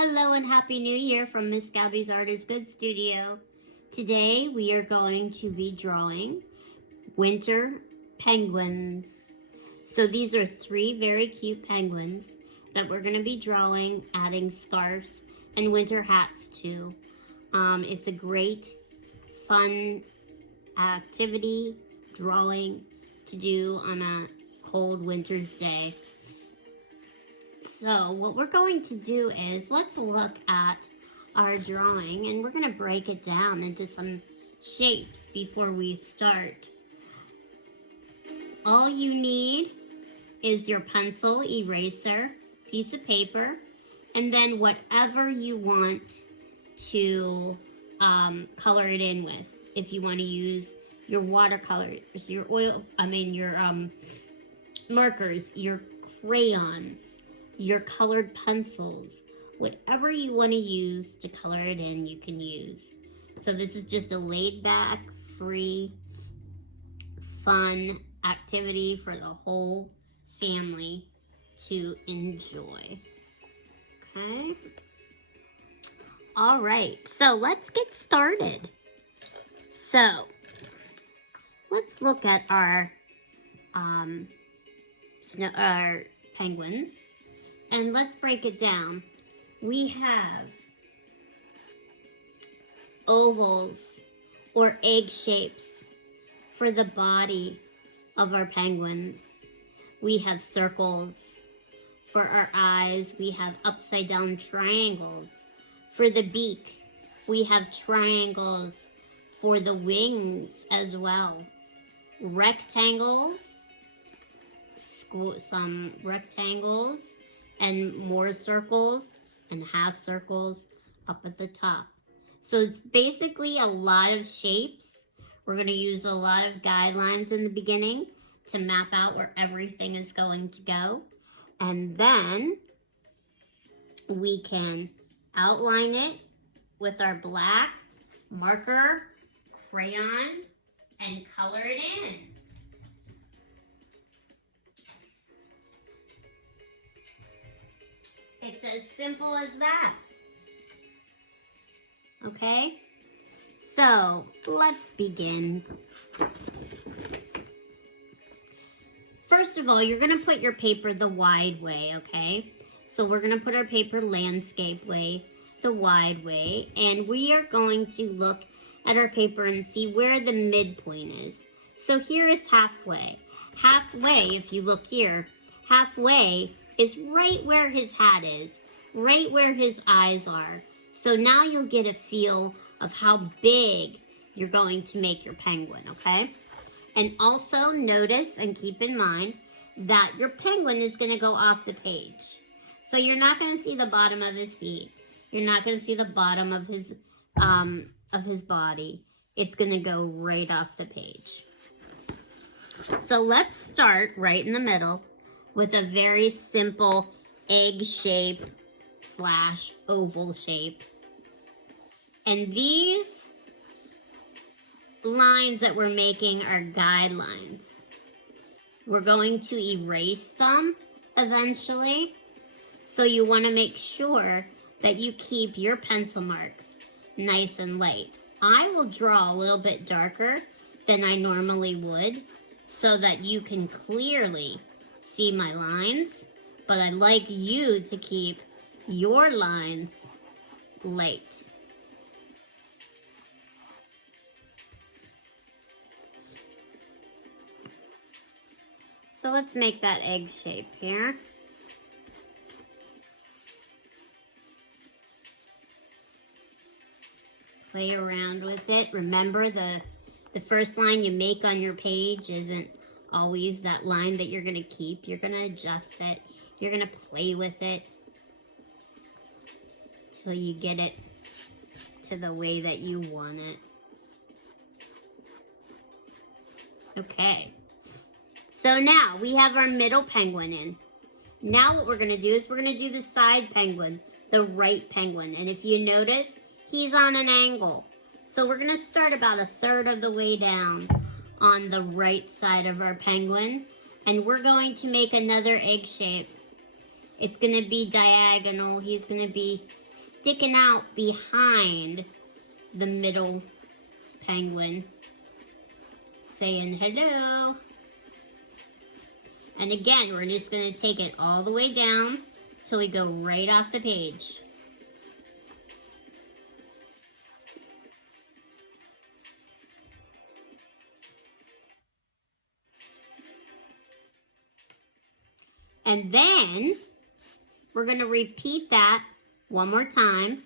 Hello and Happy New Year from Miss Gabi's Art is Good Studio. Today we are going to be drawing winter penguins. So these are three very cute penguins that we're going to be drawing, adding scarves and winter hats to. It's a great, fun activity, drawing to do on a cold winter's day. So what we're going to do is let's look at our drawing and we're going to break it down into some shapes before we start. All you need is your pencil, eraser, piece of paper, and then whatever you want to color it in with. If you want to use your watercolors, your markers, your crayons, your colored pencils, whatever you want to use to color it in, you can use. So this is just a laid back, free, fun activity for the whole family to enjoy. Okay. All right, so let's get started. So let's look at our penguins. And let's break it down. We have ovals or egg shapes for the body of our penguins. We have circles for our eyes. We have upside down triangles for the beak. We have triangles for the wings as well. Rectangles, some rectangles, and more circles and half circles up at the top. So it's basically a lot of shapes. We're going to use a lot of guidelines in the beginning to map out where everything is going to go. And then we can outline it with our black marker, crayon, and color it in. It's as simple as that. Okay? So, let's begin. First of all, you're going to put your paper the wide way, okay? So we're going to put our paper landscape way, the wide way, and we are going to look at our paper and see where the midpoint is. So here is halfway. Halfway, if you look here, halfway is right where his hat is, right where his eyes are. So now you'll get a feel of how big you're going to make your penguin, okay? And also notice and keep in mind that your penguin is going to go off the page. So you're not going to see the bottom of his feet. You're not going to see the bottom of his body. It's going to go right off the page. So let's start right in the middle with a very simple egg shape / oval shape. And these lines that we're making are guidelines. We're going to erase them eventually. So you want to make sure that you keep your pencil marks nice and light. I will draw a little bit darker than I normally would so that you can clearly see my lines, but I'd like you to keep your lines light. So let's make that egg shape here. Play around with it. Remember, the first line you make on your page isn't always that line that you're going to keep. You're going to adjust it. You're going to play with it till you get it to the way that you want it. Okay. So now we have our middle penguin in. Now what we're going to do is we're going to do the side penguin, the right penguin. And if you notice, he's on an angle. So we're going to start about 1/3 of the way down on the right side of our penguin. And we're going to make another egg shape. It's going to be diagonal. He's going to be sticking out behind the middle penguin, saying hello. And again, we're just going to take it all the way down till we go right off the page. And then we're going to repeat that one more time.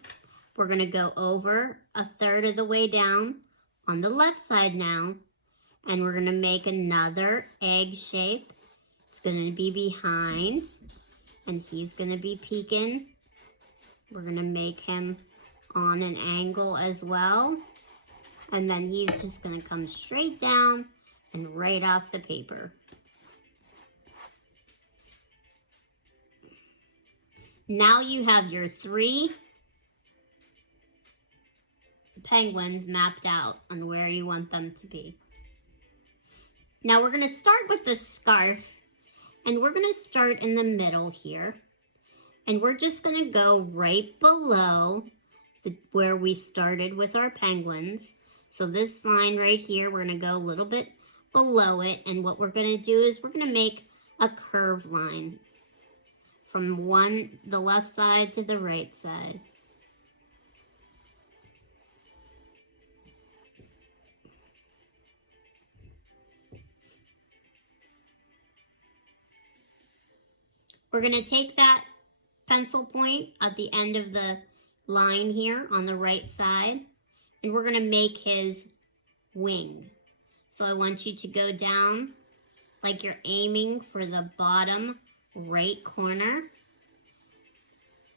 We're going to go over a third of the way down on the left side now. And we're going to make another egg shape. It's going to be behind. And he's going to be peeking. We're going to make him on an angle as well. And then he's just going to come straight down and right off the paper. Now you have your 3 penguins mapped out on where you want them to be. Now we're going to start with the scarf, and we're going to start in the middle here. And we're just going to go right below where we started with our penguins. So this line right here, we're going to go a little bit below it. And what we're going to do is we're going to make a curved line from the left side to the right side. We're going to take that pencil point at the end of the line here on the right side, and we're going to make his wing. So I want you to go down like you're aiming for the bottom right corner.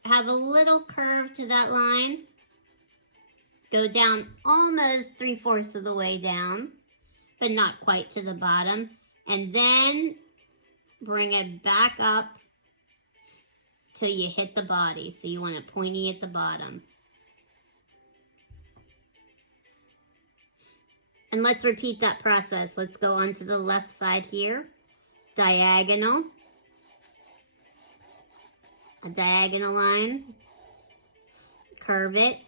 Have a little curve to that line. Go down almost 3/4 of the way down, but not quite to the bottom. And then bring it back up till you hit the body. So you want it pointy at the bottom. And let's repeat that process. Let's go onto the left side here. Diagonal. A diagonal line. Curve it.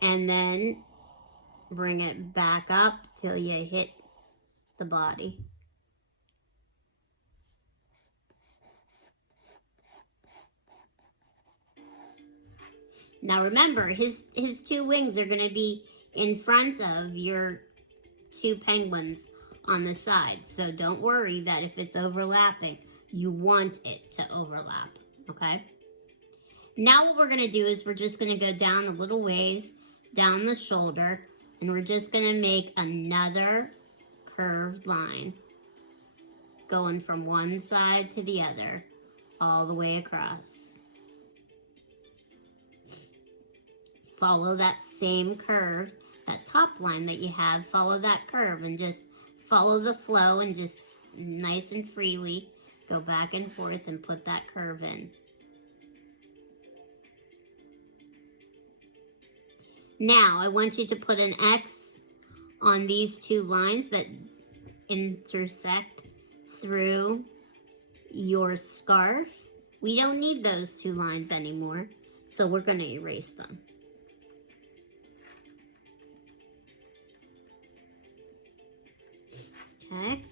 And then bring it back up till you hit the body. Now remember, his 2 wings are going to be in front of your 2 penguins on the side. So don't worry that if it's overlapping, you want it to overlap, okay? Now what we're going to do is we're just going to go down a little ways, down the shoulder, and we're just going to make another curved line going from one side to the other all the way across. Follow that same curve, that top line that you have, follow that curve and just follow the flow and just nice and freely go back and forth and put that curve in. Now I want you to put an X on these 2 lines that intersect through your scarf. We don't need those 2 lines anymore, so we're going to erase them. Okay.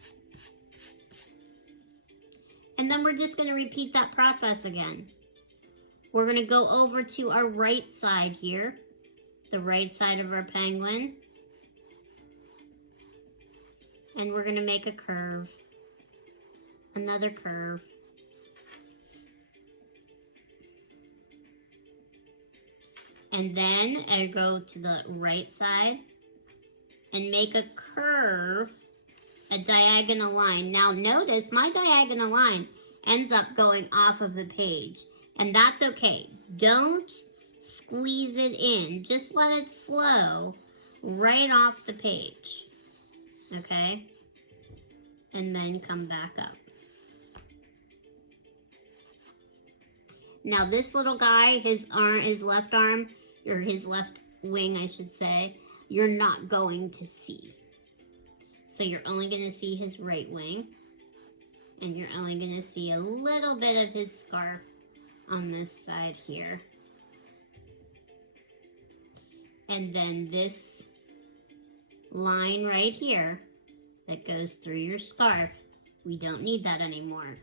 And then we're just going to repeat that process again. We're going to go over to our right side here, the right side of our penguin. And we're going to make a curve, another curve. And then I go to the right side and make a curve, a diagonal line. Now notice my diagonal line ends up going off of the page, and that's okay. Don't squeeze it in. Just let it flow right off the page, okay? And then come back up. Now this little guy, his left arm, or his left wing, I should say, you're not going to see. So you're only going to see his right wing, and you're only going to see a little bit of his scarf on this side here. And then this line right here that goes through your scarf, we don't need that anymore.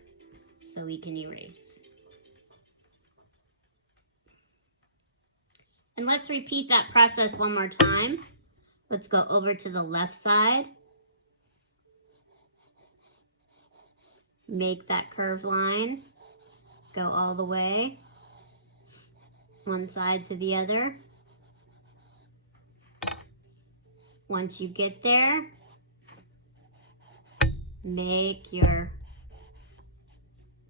So we can erase. And let's repeat that process one more time. Let's go over to the left side. Make that curved line. Go all the way. One side to the other. Once you get there, make your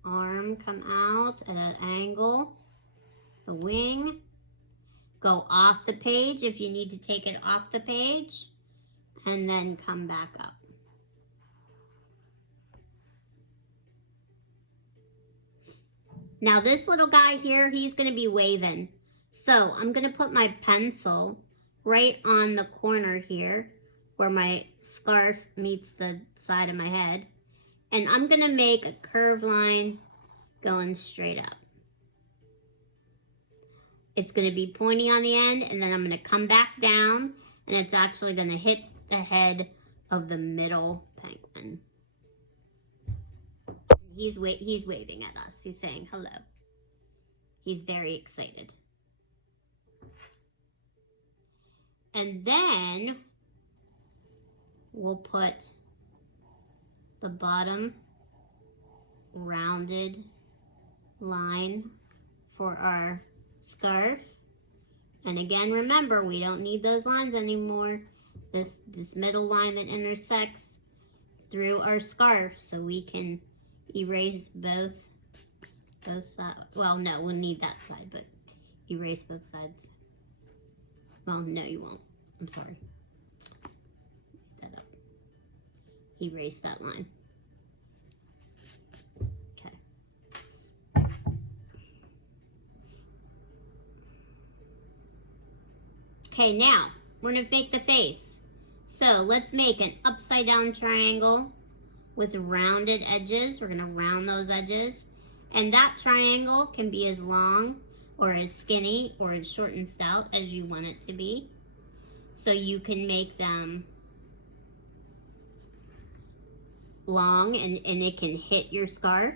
arm come out at an angle, the wing. Go off the page if you need to take it off the page, and then come back up. Now this little guy here, he's gonna be waving. So I'm gonna put my pencil right on the corner here where my scarf meets the side of my head. And I'm gonna make a curved line going straight up. It's gonna be pointy on the end, and then I'm gonna come back down, and it's actually gonna hit the head of the middle penguin. He's waving at us. He's saying hello. He's very excited. And then we'll put the bottom rounded line for our scarf. And again, remember, we don't need those lines anymore. This middle line that intersects through our scarf, so we can erase both sides. Well, no, we'll need that side, but erase both sides. Well, no, you won't. I'm sorry. Get that up. Erase that line. Okay. Okay, now we're gonna make the face. So let's make an upside down triangle with rounded edges. We're gonna round those edges. And that triangle can be as long or as skinny or as short and stout as you want it to be. So you can make them long and it can hit your scarf,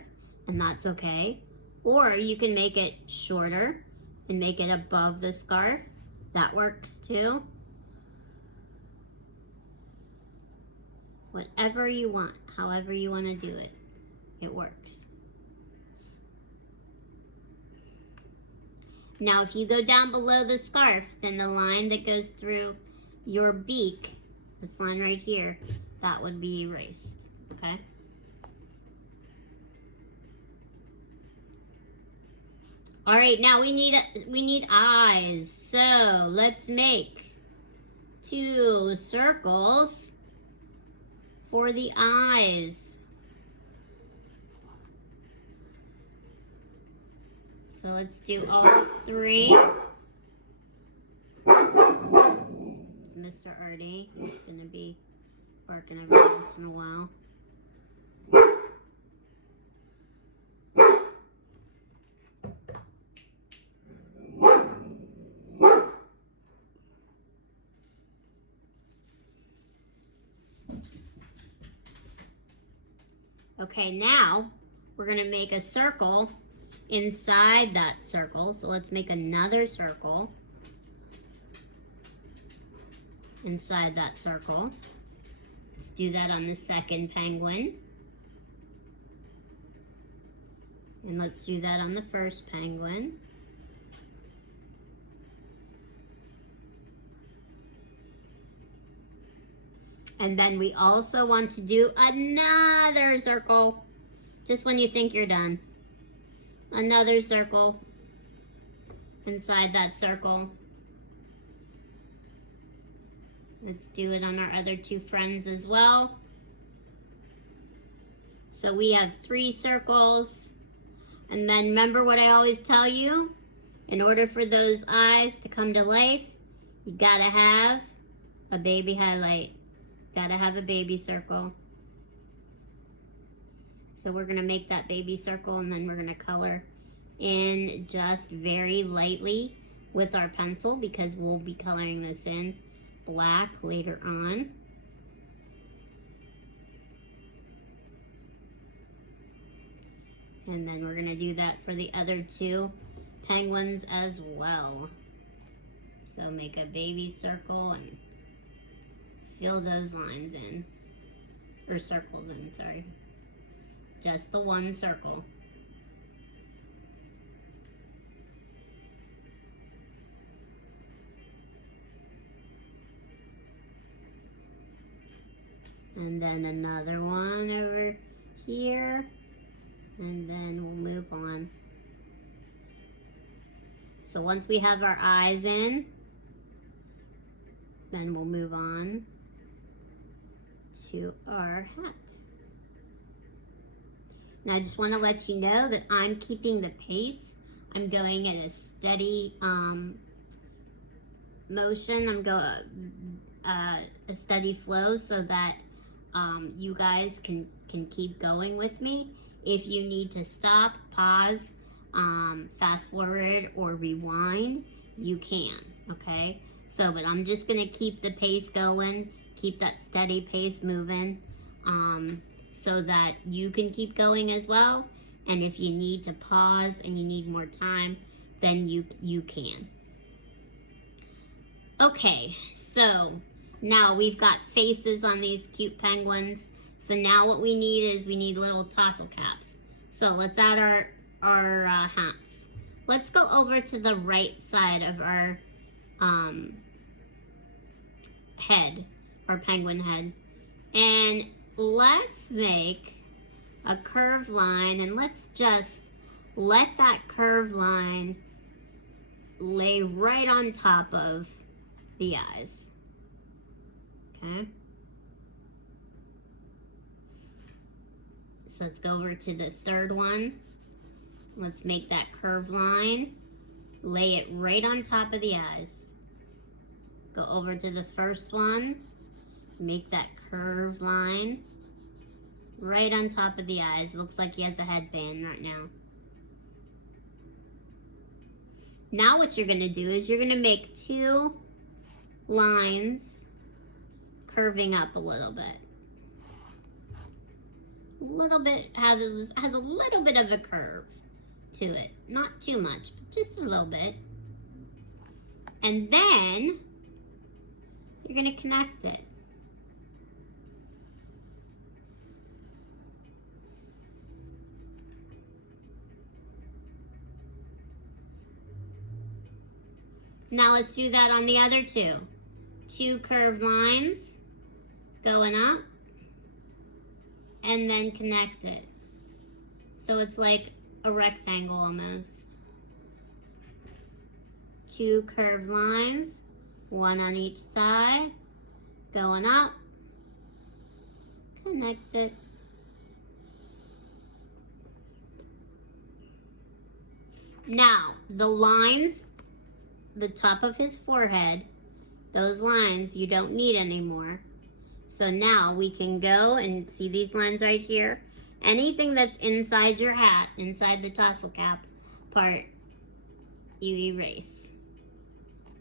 and that's okay. Or you can make it shorter and make it above the scarf. That works too. Whatever you want, however you want to do it, it works. Now, if you go down below the scarf, then the line that goes through your beak, this line right here, that would be erased, okay? All right, now we need eyes. So let's make 2 circles for the eyes. So let's do all 3. It's Mr. Artie. He's gonna be barking every once in a while. Okay, now we're gonna make a circle inside that circle. So let's make another circle inside that circle. Let's do that on the second penguin. And let's do that on the first penguin. And then we also want to do another circle, just when you think you're done. Another circle inside that circle. Let's do it on our other 2 friends as well. So we have 3 circles. And then remember what I always tell you? In order for those eyes to come to life, you gotta have a baby highlight. Gotta have a baby circle. So we're gonna make that baby circle, and then we're gonna color in just very lightly with our pencil because we'll be coloring this in black later on. And then we're gonna do that for the other two penguins as well. So make a baby circle and fill those lines in, or circles in, sorry. Just the one circle. And then another one over here. And then we'll move on. So once we have our eyes in, then we'll move on to our hat. Now I just want to let you know that I'm keeping the pace. I'm going at a steady motion. I'm going a steady flow so that you guys can keep going with me. If you need to stop, pause, fast forward, or rewind, you can, okay? So, but I'm just gonna keep the pace going, keep that steady pace moving, so that you can keep going as well. And if you need to pause and you need more time, then you can. Okay, so now we've got faces on these cute penguins. So now what we need is we need little tassel caps. So let's add our hats. Let's go over to the right side of our head, our penguin head. And let's make a curved line, and let's just let that curved line lay right on top of the eyes. Okay? So let's go over to the third one. Let's make that curved line. Lay it right on top of the eyes. Go over to the first one. Make that curved line right on top of the eyes. It looks like he has a headband right now. Now what you're gonna do is you're gonna make two lines curving up a little bit. Has a little bit of a curve to it. Not too much, but just a little bit. And then you're gonna connect it. Now let's do that on the other two. Two curved lines going up and then connect it. So it's like a rectangle almost. Two curved lines, one on each side, going up, connect it. Now, the lines, the top of his forehead, those lines you don't need anymore. So now we can go and see these lines right here. Anything that's inside your hat, inside the tassel cap part, you erase.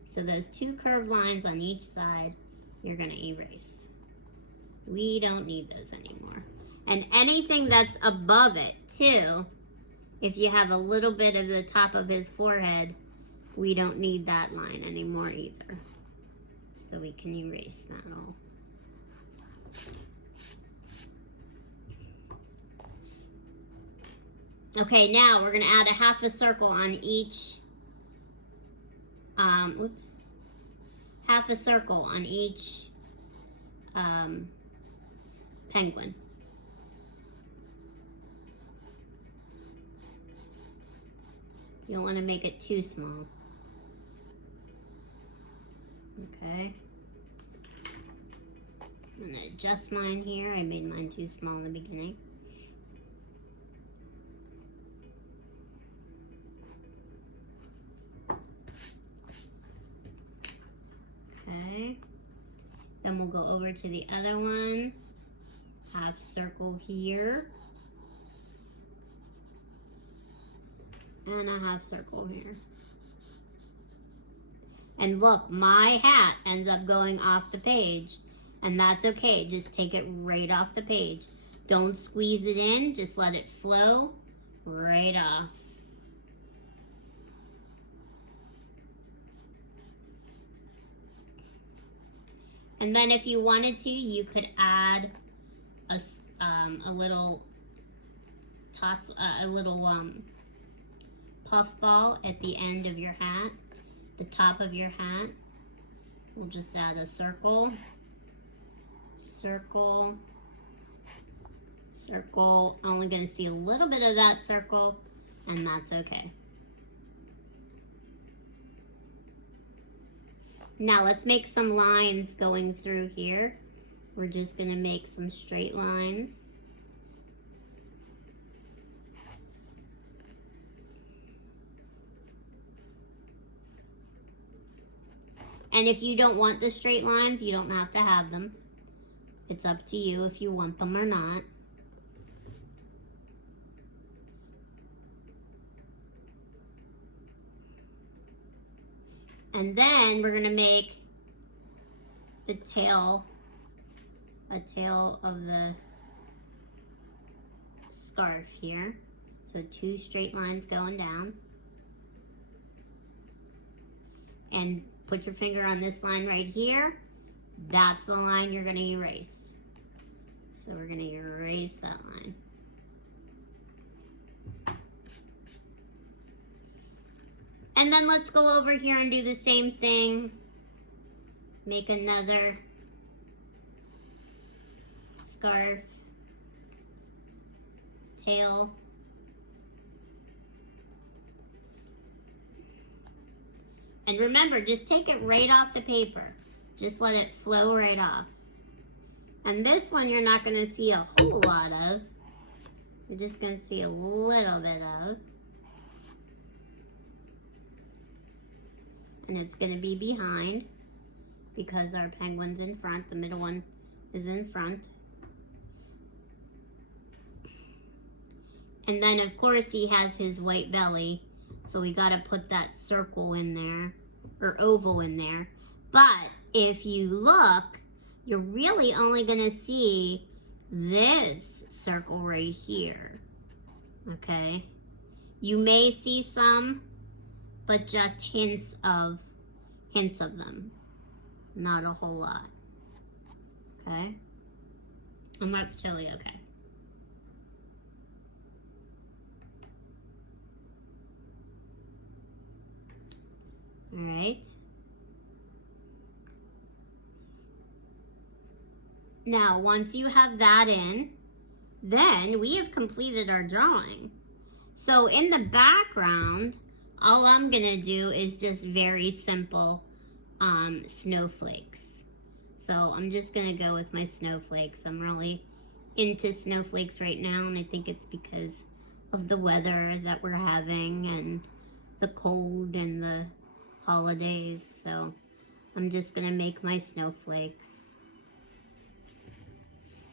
So those two curved lines on each side, you're gonna erase. We don't need those anymore. And anything that's above it too, if you have a little bit of the top of his forehead, we don't need that line anymore either. So we can erase that all. Okay, now we're gonna add a half a circle on each, half a circle on each penguin. You don't want to make it too small. Okay. I'm gonna adjust mine here. I made mine too small in the beginning. Okay. Then we'll go over to the other one. Half circle here. And a half circle here. And look, my hat ends up going off the page. And that's okay. Just take it right off the page. Don't squeeze it in. Just let it flow right off. And then if you wanted to, you could add a little toss, a little puff ball at the end of your hat, the top of your hat. We'll just add a circle, circle, circle. Only gonna see a little bit of that circle, and that's okay. Now let's make some lines going through here. We're just gonna make some straight lines. And if you don't want the straight lines, you don't have to have them. It's up to you if you want them or not. And then we're gonna make the tail, a tail of the scarf here. So 2 straight lines going down. And put your finger on this line right here. That's the line you're gonna erase. So we're gonna erase that line. And then let's go over here and do the same thing. Make another scarf, tail. And remember, just take it right off the paper. Just let it flow right off. And this one you're not gonna see a whole lot of. You're just gonna see a little bit of. And it's gonna be behind because our penguin's in front. The middle one is in front. And then of course he has his white belly. So we gotta put that circle in there, or oval in there. But if you look, you're really only gonna see this circle right here, okay? You may see some, but just hints of them, not a whole lot, okay? And that's totally okay. All right. Now, once you have that in, then we have completed our drawing. So in the background, all I'm gonna do is just very simple snowflakes. So I'm just gonna go with my snowflakes. I'm really into snowflakes right now, and I think it's because of the weather that we're having and the cold and the holidays. So I'm just gonna make my snowflakes.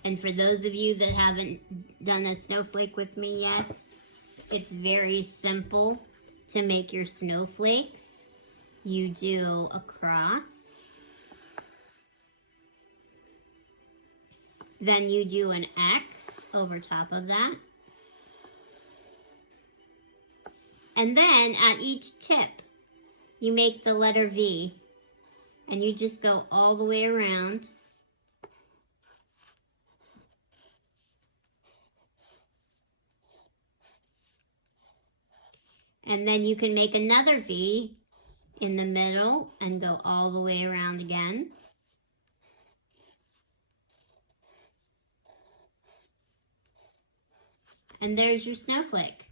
And for those of you that haven't done a snowflake with me yet, it's very simple to make your snowflakes. You do a cross, then you do an X over top of that, and then at each tip you make the letter V, and you just go all the way around. And then you can make another V in the middle and go all the way around again. And there's your snowflake.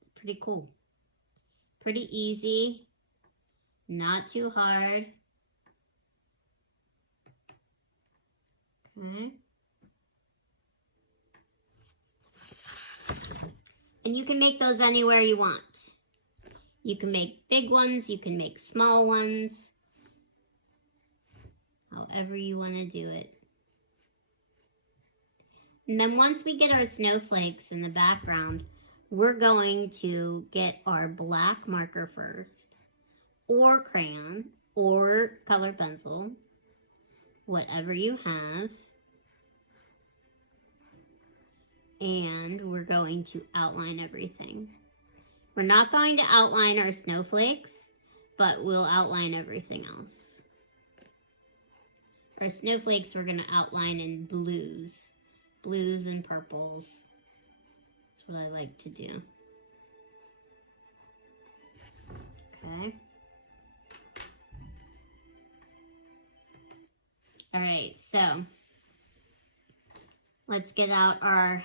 It's pretty cool. Pretty easy, not too hard. Okay. And you can make those anywhere you want. You can make big ones, you can make small ones, however you want to do it. And then once we get our snowflakes in the background, we're going to get our black marker first. or crayon or color pencil, whatever you have. And we're going to outline everything. We're not going to outline our snowflakes, but we'll outline everything else. Our snowflakes we're going to outline in blues and purples. That's what I like to do. Okay. All right, so let's get out our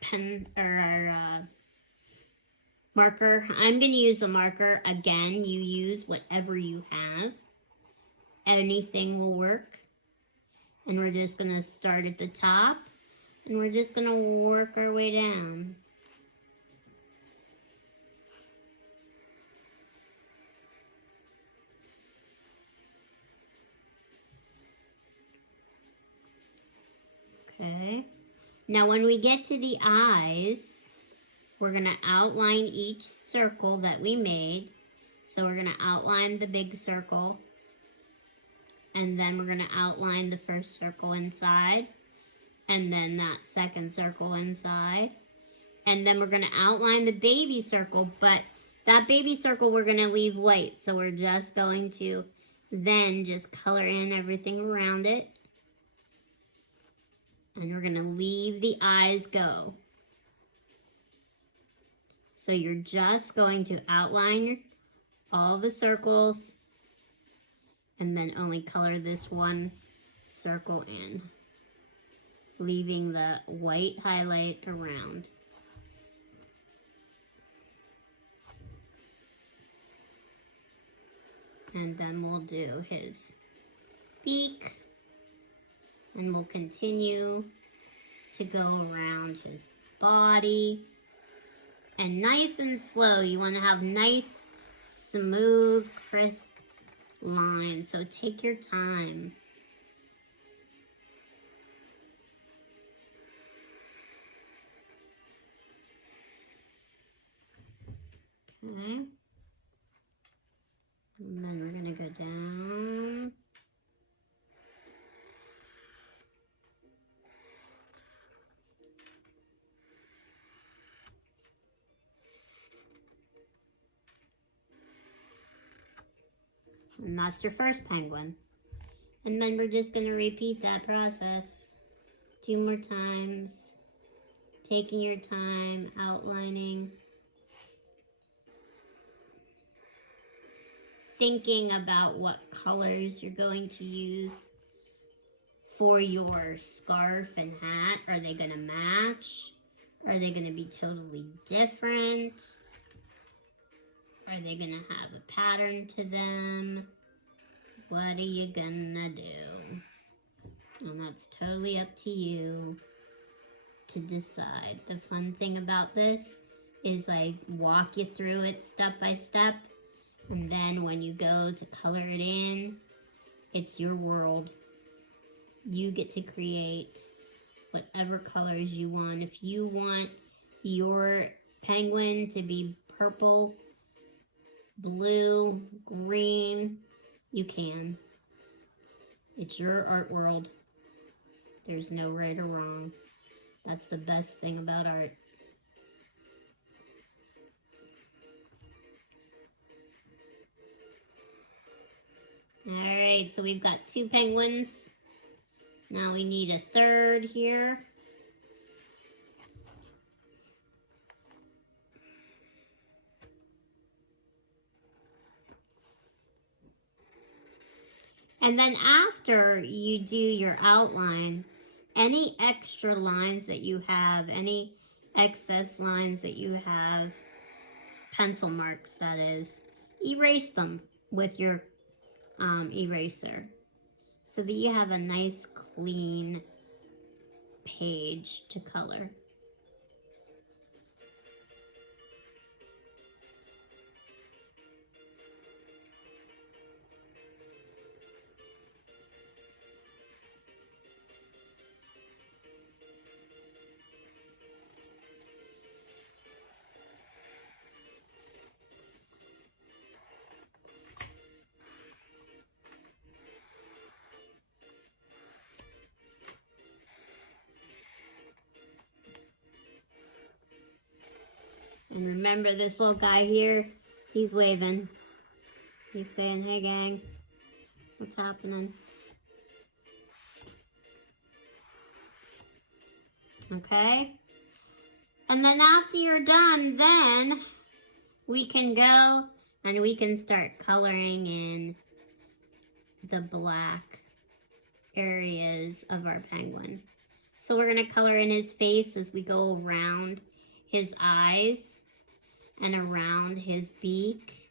pen or our marker. I'm going to use a marker. Again, you use whatever you have. Anything will work. And we're just going to start at the top. And we're just going to work our way down. Okay. Now when we get to the eyes, we're going to outline each circle that we made. So we're going to outline the big circle. And then we're going to outline the first circle inside. And then that second circle inside. And then we're going to outline the baby circle. But that baby circle we're going to leave white. So we're just going to then just color in everything around it. And we're going to leave the eyes go. So you're just going to outline all the circles and then only color this one circle in, leaving the white highlight around. And then we'll do his beak, and we'll continue to go around his body. And nice and slow, you want to have nice, smooth, crisp lines. So take your time. Okay. And then we're going to go down. And that's your first penguin. And then we're just going to repeat that process 2 more times. Taking your time, outlining. Thinking about what colors you're going to use for your scarf and hat. Are they going to match? Are they going to be totally different? Are they going to have a pattern to them? What are you gonna do? And that's totally up to you to decide. The fun thing about this is I walk you through it step by step. And then when you go to color it in, it's your world. You get to create whatever colors you want. If you want your penguin to be purple, blue, green, you can. It's your art world. There's no right or wrong. That's the best thing about art. Alright, so we've got 2 penguins. Now we need a third here. And then after you do your outline, any extra lines that you have, any excess lines that you have, pencil marks that is, erase them with your eraser so that you have a nice clean page to color. And remember this little guy here, he's waving. He's saying, hey gang, what's happening? Okay? And then after you're done, then we can go and we can start coloring in the black areas of our penguin. So we're gonna color in his face as we go around his eyes and around his beak.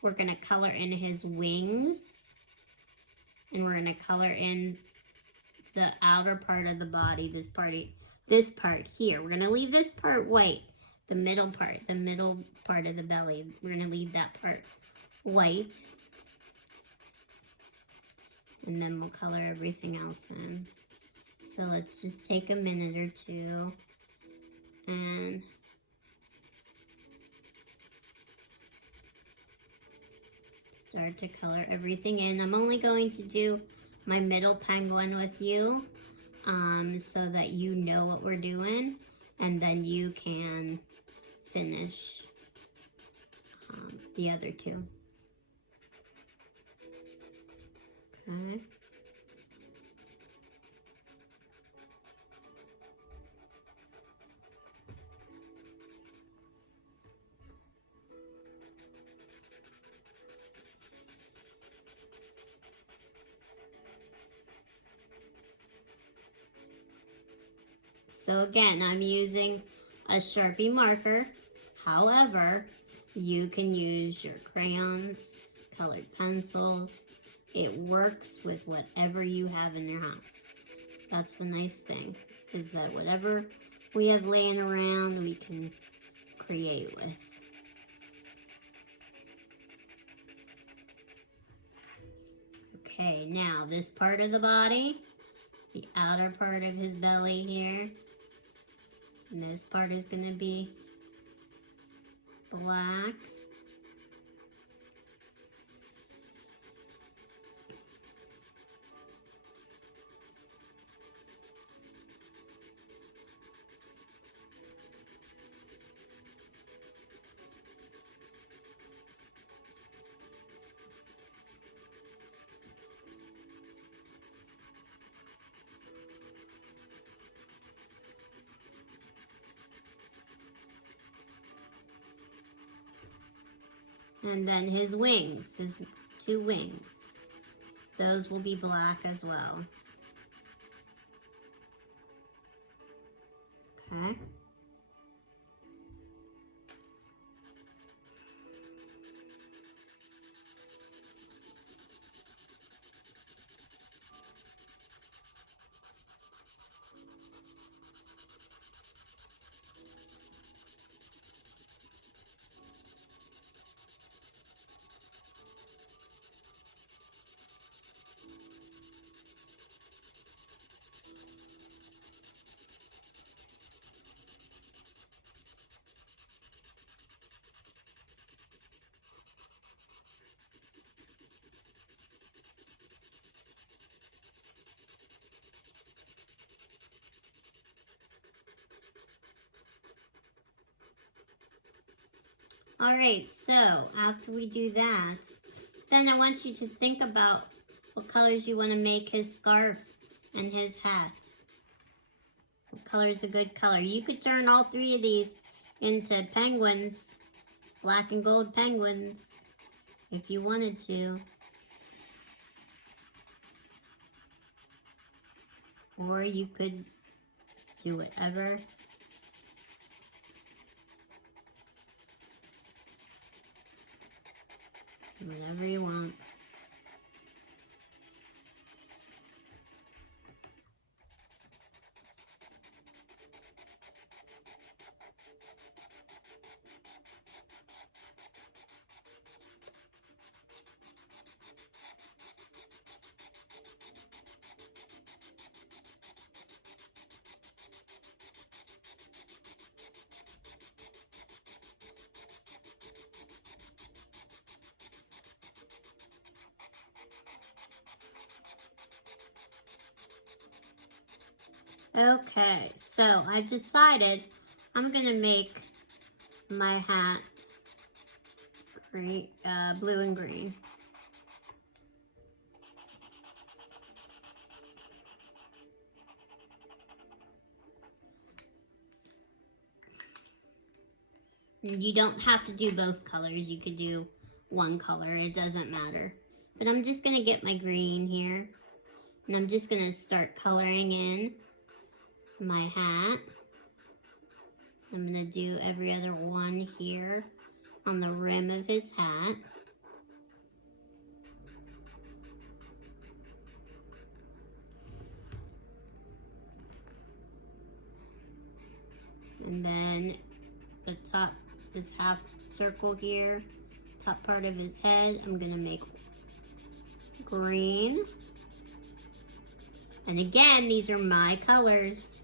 We're gonna color in his wings, and we're gonna color in the outer part of the body, this part here. We're gonna leave this part white, the middle part of the belly. We're gonna leave that part white, and then we'll color everything else in. So let's just take a minute or two and start to color everything in. I'm only going to do my middle penguin with you so that you know what we're doing, and then you can finish the other two. Okay. So again, I'm using a Sharpie marker. However, you can use your crayons, colored pencils. It works with whatever you have in your house. That's the nice thing, is that whatever we have laying around, we can create with. Okay, now this part of the body, the outer part of his belly here, and this part is going to be black. And then his wings, his two wings, those will be black as well. Okay. All right, so after we do that, then I want you to think about what colors you want to make his scarf and his hat. What color is a good color? You could turn all three of these into penguins, black and gold penguins, if you wanted to. Or you could do whatever you want. Okay, so I've decided I'm gonna make my hat green, blue and green. You don't have to do both colors. You could do one color. It doesn't matter. But I'm just going to get my green here. And I'm just going to start coloring in my hat. I'm going to do every other one here on the rim of his hat. And then the top, this half circle here, top part of his head, I'm gonna make green. And again, these are my colors.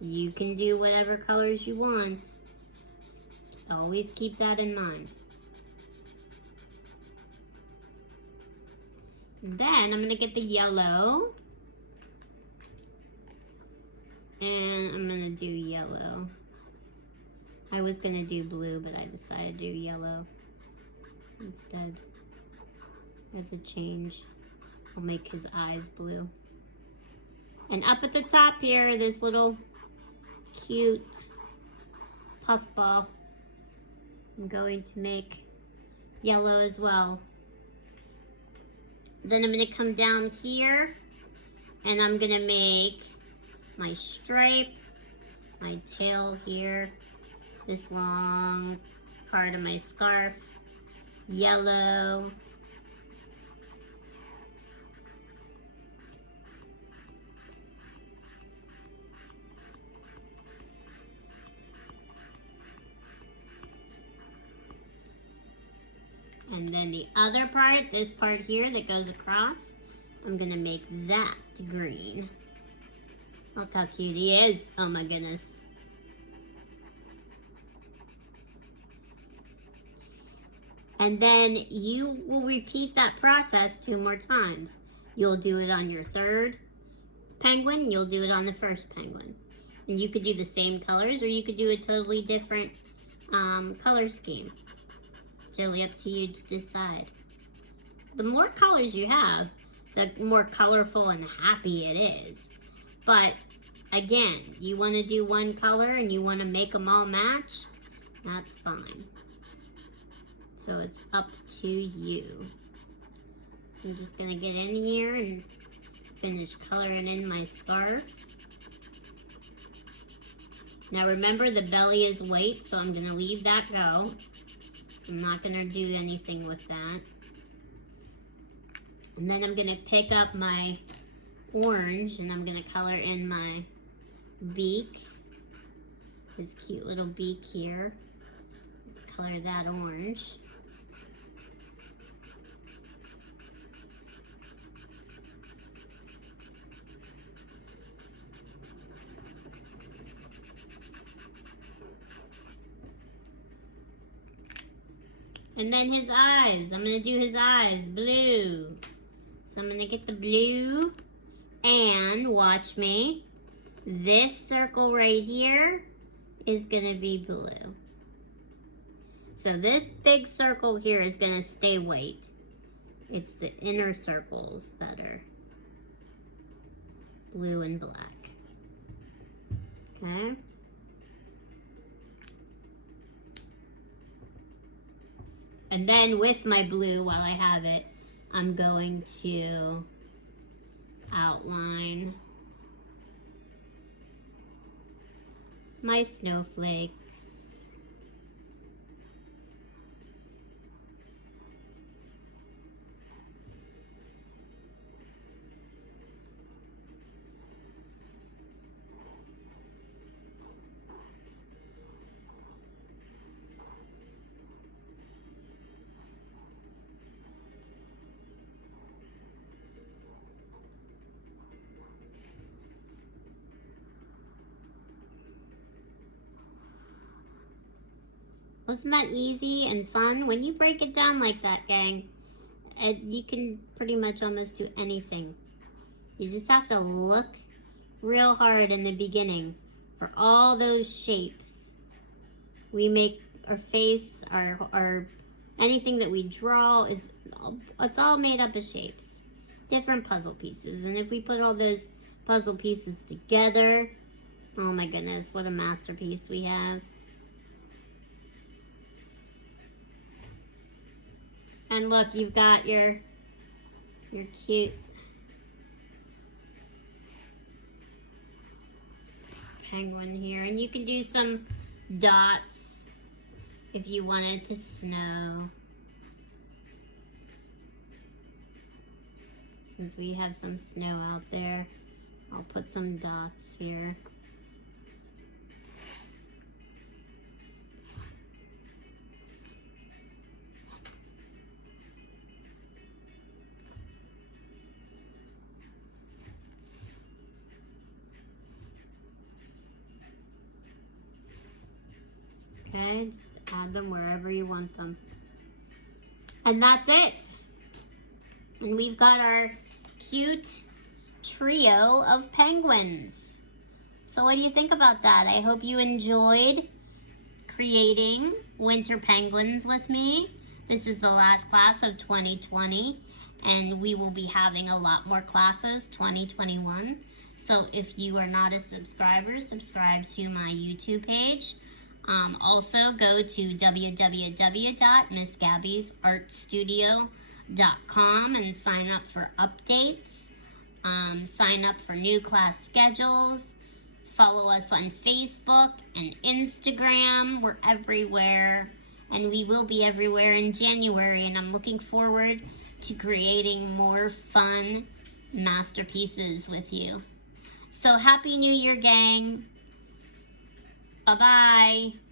You can do whatever colors you want. Just always keep that in mind. Then I'm gonna get the yellow. And I'm gonna do yellow. I was gonna do blue, but I decided to do yellow instead. As a change, I'll make his eyes blue. And up at the top here, this little cute puffball, I'm going to make yellow as well. Then I'm gonna come down here and I'm gonna make my stripe, my tail here, this long part of my scarf, yellow. And then the other part, this part here that goes across, I'm gonna make that green. Look how cute he is. Oh my goodness. And then you will repeat that process 2 more times. You'll do it on your third penguin, you'll do it on the first penguin. And you could do the same colors or you could do a totally different color scheme. It's totally up to you to decide. The more colors you have, the more colorful and happy it is. But again, you want to do one color and you want to make them all match, that's fine. So it's up to you. So I'm just gonna get in here and finish coloring in my scarf. Now remember, the belly is white, so I'm gonna leave that go. I'm not gonna do anything with that. And then I'm gonna pick up my orange and I'm gonna color in my beak. His cute little beak here. Color that orange. And then his eyes. I'm going to do his eyes blue. So I'm going to get the blue. And watch me. This circle right here is going to be blue. So this big circle here is going to stay white. It's the inner circles that are blue and black. Okay. And then with my blue, while I have it, I'm going to outline my snowflakes. Wasn't that easy and fun? When you break it down like that, gang, you can pretty much almost do anything. You just have to look real hard in the beginning for all those shapes. We make our face, our anything that we draw it's all made up of shapes, different puzzle pieces. And if we put all those puzzle pieces together, oh my goodness, what a masterpiece we have. And look, you've got your cute penguin here. And you can do some dots if you wanted to snow. Since we have some snow out there, I'll put some dots here. Okay, just add them wherever you want them. And that's it. And we've got our cute trio of penguins. So what do you think about that? I hope you enjoyed creating winter penguins with me. This is the last class of 2020, and we will be having a lot more classes 2021. So if you are not a subscriber, subscribe to my YouTube page. Also go to www.missgabbiesartstudio.com and sign up for updates. Sign up for new class schedules. Follow us on Facebook and Instagram. We're everywhere, and we will be everywhere in January, and I'm looking forward to creating more fun masterpieces with you. So Happy New Year, gang. Bye-bye.